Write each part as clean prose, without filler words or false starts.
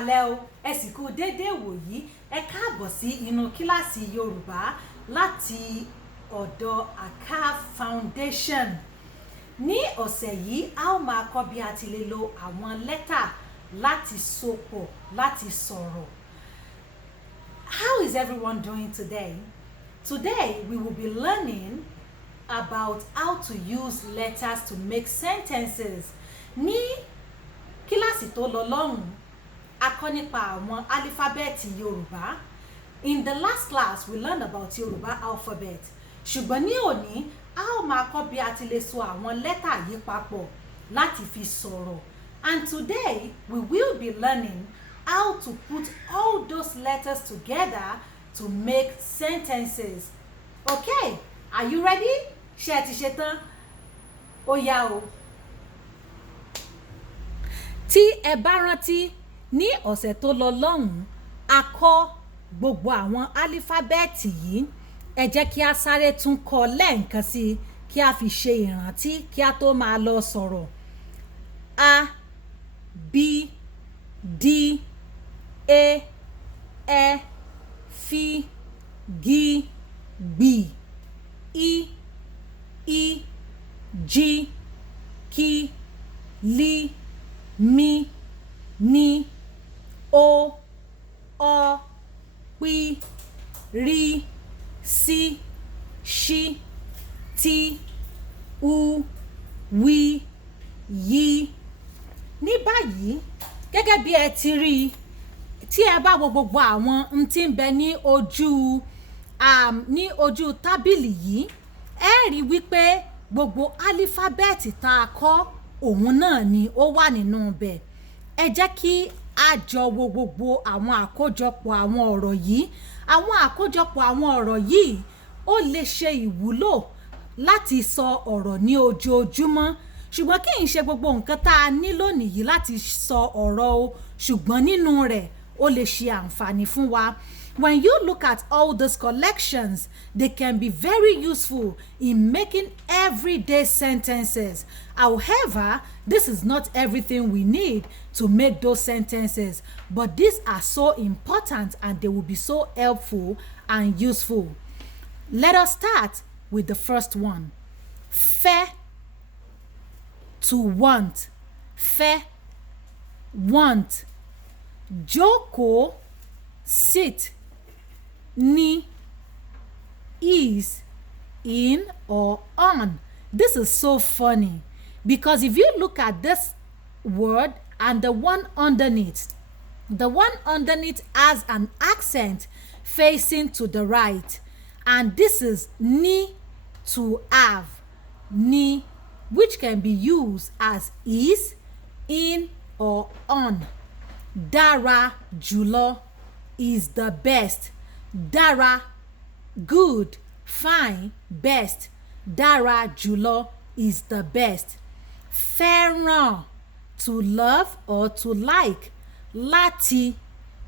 kálẹ́ o, ẹ sì kú dédé wòyí, ẹ káàbọ̀ sí inú kíláàsì Yorùbá láti ọ̀dọ̀ ACAF Foundation. Ní ọ̀sẹ̀ yìí, a ó máa kọ́ bí a ti lè lo àwọn lẹ́tà láti sopọ̀, láti sọ̀rọ̀. How is everyone doing today? Today, we will be learning about how to use letters to make sentences. Ní kíláàsì tó lọ lọ́hùn, a kọ́ nípa àwọn álífábẹ́ẹ̀tì Yorùbá. In the last class, we learned about Yoruba Alphabet. Ṣùgbọ́n ní òní, a ó máa kọ́ bí a ti lè so àwọn lẹ́tà yìí papọ̀ láti fi sọ̀rọ̀. And today, we will be learning how to put all those letters together to make sentences. Okay, are you ready? Ṣé ẹ ti ṣe tán? Ó yá o. Tí ẹ bá rántí, ní ọ̀sẹ̀ tó lọ lọ́hùn, a kọ́ gbogbo àwọn álífábẹ́ẹ̀tì yìí. Ẹ jẹ́ kí a sáré tún kọ́ lẹ́ẹ̀kan sí i kí a fi ṣe ìrántí kí a tó máa lọ sọ̀rọ̀. A, B, D, E, Ẹ, F, G, B, I, J, K, L, M, N, O, P, R, S, Š, T, U, W, Y. Ní báyìí, gẹ́gẹ́ bí ẹ ti rí i, tí ẹ bá wo gbogbo àwọn tí ń bẹ ní ojú tábìlì yìí, ẹ rí wípé gbogbo álífábẹ́ẹ̀tì tá a kọ́ òun náà ni ó wà nínú ibẹ̀. Ẹ jẹ́ kí a jọ wo gbogbo àwọn àkójọpọ̀ àwọn ọ̀rọ̀ yìí. Àwọn àkójọpọ̀ àwọn ọ̀rọ̀ yìí ó lè ṣe ìwúlò láti sọ ọ̀rọ̀ ní ojoojúmọ́, ṣùgbọ́n kì í ṣe gbogbo nǹkan tá a ní lónìí yìí láti sọ ọ̀rọ̀ o, ṣùgbọ́n nínú rẹ̀ ó lè ṣe àǹfààní fún wa. When you look at all those collections, they can be very useful in making everyday sentences. However, this is not everything we need to make those sentences, but these are so important and they will be so helpful and useful. Let us start with the first one. Fẹ́, to want. Fẹ́, want. Jókòó, sit. Ní, is, in, or on. This is so funny because if you look at this word and the one underneath has an accent facing to the right, and this is ní, to have. Ní, which can be used as is, in, or on. Dára jùlọ is the best. Dára, good, fine, best. Dára jùlọ is the best. Fẹ́ràn, to love or to like. Láti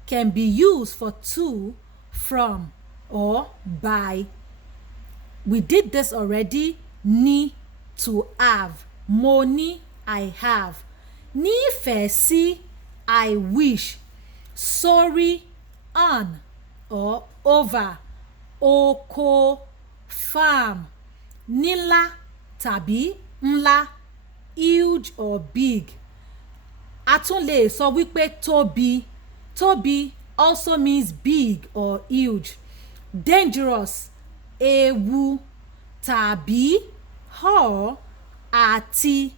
can be used for to, from, or by. We did this already. Ní, to have. Mo ní, I have. Nífẹ̀ẹ́ sí, I wish. Sorry, on, or over. Oko, farm. Nílá tàbí ńlá, huge or big. A tún lè sọ wípé tóbi. Tóbi also means big or huge. Dangerous, ewu, tàbí, or, àti,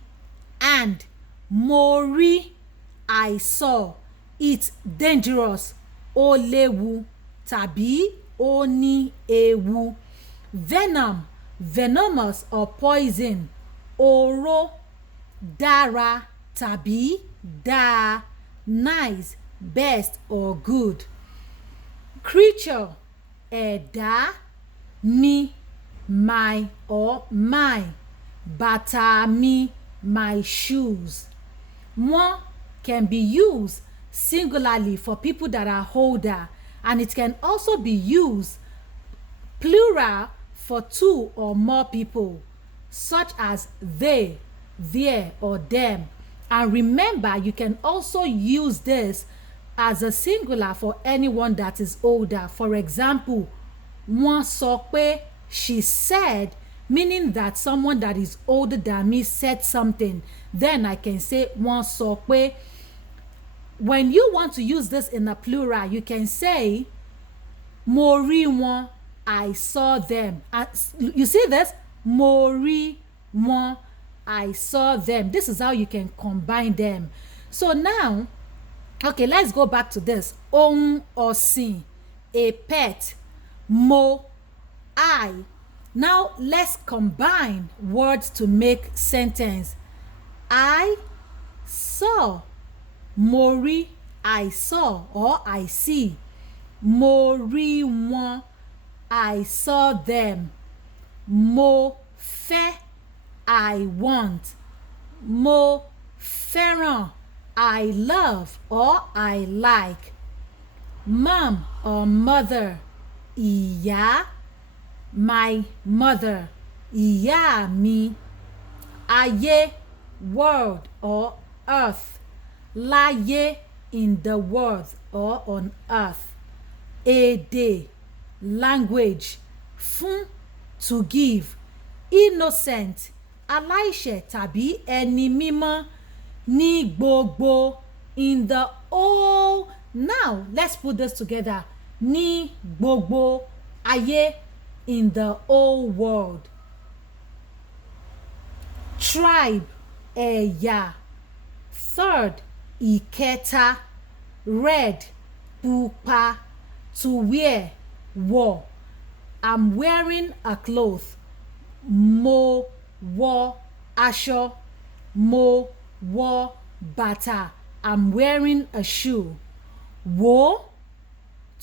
and. Mo rí, I saw. It's dangerous, ó léwu, tàbí ó ní ewu. Venom, venomous or poison. Oró, dára tàbí dáa. Nice, best or good. Creature, ẹ̀dá. Me, my or my. Bàtà mi, my shoes. Wọ́n can be used singularly for people that are older, and it can also be used plural for two or more people, such as they, their, or them. And remember, you can also use this as a singular for anyone that is older. For example, wọ́n sọ pé, she said, meaning that someone that is older than me said something. Then I can say wọ́n sọ pé. When you want to use this in a plural, you can say mo rí wọn, I saw them. You see this? Mo rí wọn, I saw them. This is how you can combine them. So now, okay, let's go back to this. Ohun ọ̀sìn, a pet. Mo, I. Now let's combine words to make sentence. I saw. Mo rí, I saw or I see. Mo rí wọn, I saw them. Mo fẹ́, I want. Mo fẹ́ràn, I love or I like. Mom or mother, ìyá, my mother, ìyá mi. Ayé, world or earth, láyé, in the world or on earth. Èdè, language. Fún, to give. Innocent, aláìṣẹ̀ tàbí ẹni mímọ́. Ní gbogbo, in the whole. Now let's put this together. Ní gbogbo ayé, in the whole world. Tribe, ẹ̀yà. Third, ìkẹta. Red, pupa. To wear, wọ̀. I'm wearing a cloth. Mo wọ̀ aṣọ. Mo wọ̀ bàtà. I'm wearing a shoe. Wò,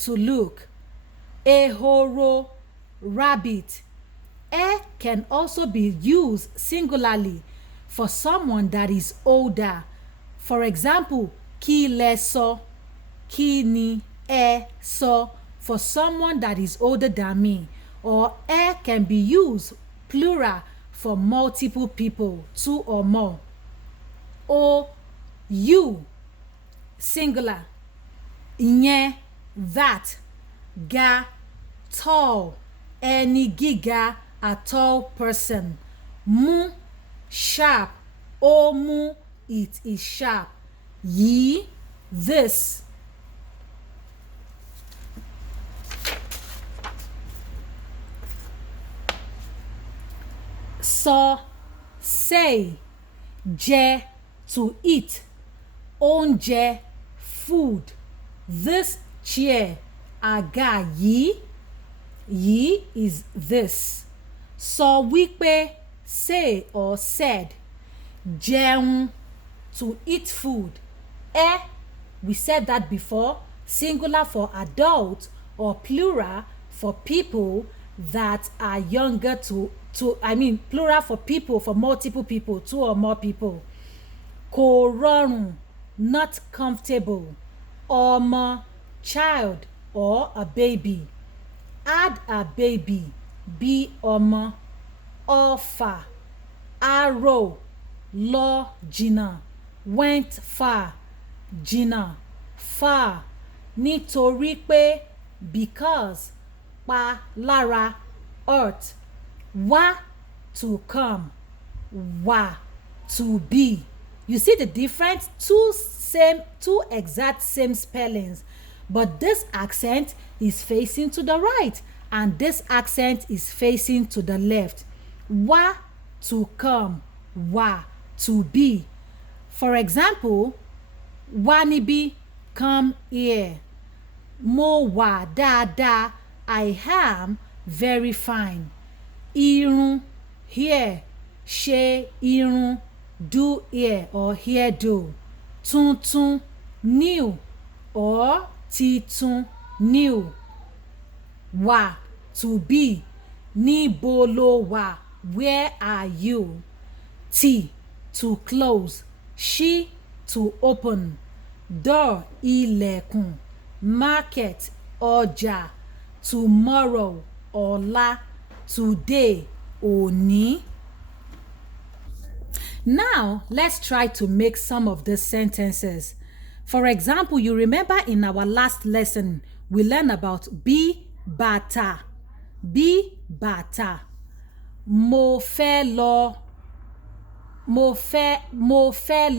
to look. Ehoro, rabbit. Can also be used singularly for someone that is older. For example, kí lẹ sọ, kí ni ẹ sọ, for someone that is older than me. Or can be used plural for multiple people, two or more. O, you, singular. Ìyẹn, that. Ga, tall, ẹni gíga, a tall person. Mú, sharp. Ó mú, it is sharp. Yìí, this. Sọ, say. Jẹ, to eat. Oúnjẹ, food. This chair, àga yìí. Yìí is this. Sọ wípé, say or said. Jẹun, to eat food. We said that before. Singular for adult or plural for people that are younger plural for people, for multiple people, two or more people. Kò rọrùn, not comfortable. Ọmọ, child or a baby. Add a baby, bí ọmọ. Ọfà, arrow, lọ jìnnà. Went far, jìnnà. Far, nítorí pé, because. Pa lára, hurt. Wá, to come. Wà, to be. You see the difference? Two exact same spellings, but this accent is facing to the right and this accent is facing to the left. Wá, to come. Wà, to be. For example, wá níbí, come here. Mo wà dáadáa, I am very fine. Irun, hair. Ṣe irun, do hair or hair do. Tuntun, new or titun, new. Wà, to be. Níbo lo wà, where are you? Tì, to close. Ṣí, to open. Door, ilẹ̀kùn. Market, ọjà. Tomorrow, ọ̀la. Today, òní. Now, let's try to make some of these sentences. For example, you remember in our last lesson, we learned about bí bàtà. Bí bàtà. Mo fẹ́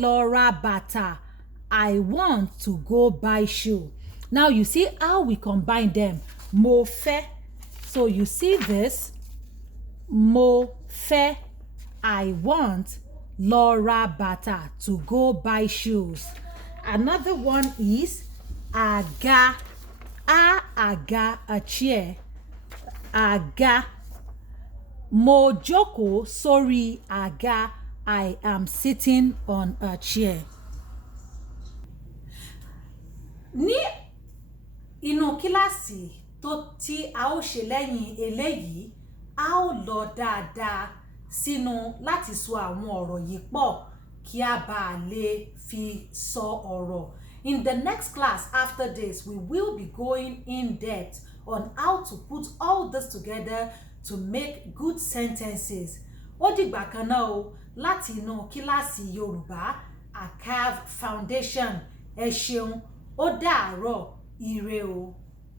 lọ ra bàtà. I want to go buy shoe. Now you see how we combine them. Mo fẹ́. So you see this. Mo fẹ́. I want. Lọ ra bàtà, to go buy shoes. Another one is àga. Àga, a chair. Àga. Mo jókòó sórí àga. I am sitting on a chair. Ní inú kíláàsì tí a ó ṣe lẹ́yìn eléyìí, a ó lọ dáadáa sínú láti so àwọn ọ̀rọ̀ yìí pọ̀ kí a bá lè fi sọ ọ̀rọ̀. In the next class after this, we will be going in depth on how to put all this together to make good sentences. Ó dìgbà kan náà o láti inú kíláàsì Yorùbá ACAV Foundation. Ẹ ṣeun, ó dàárọ̀, ire o.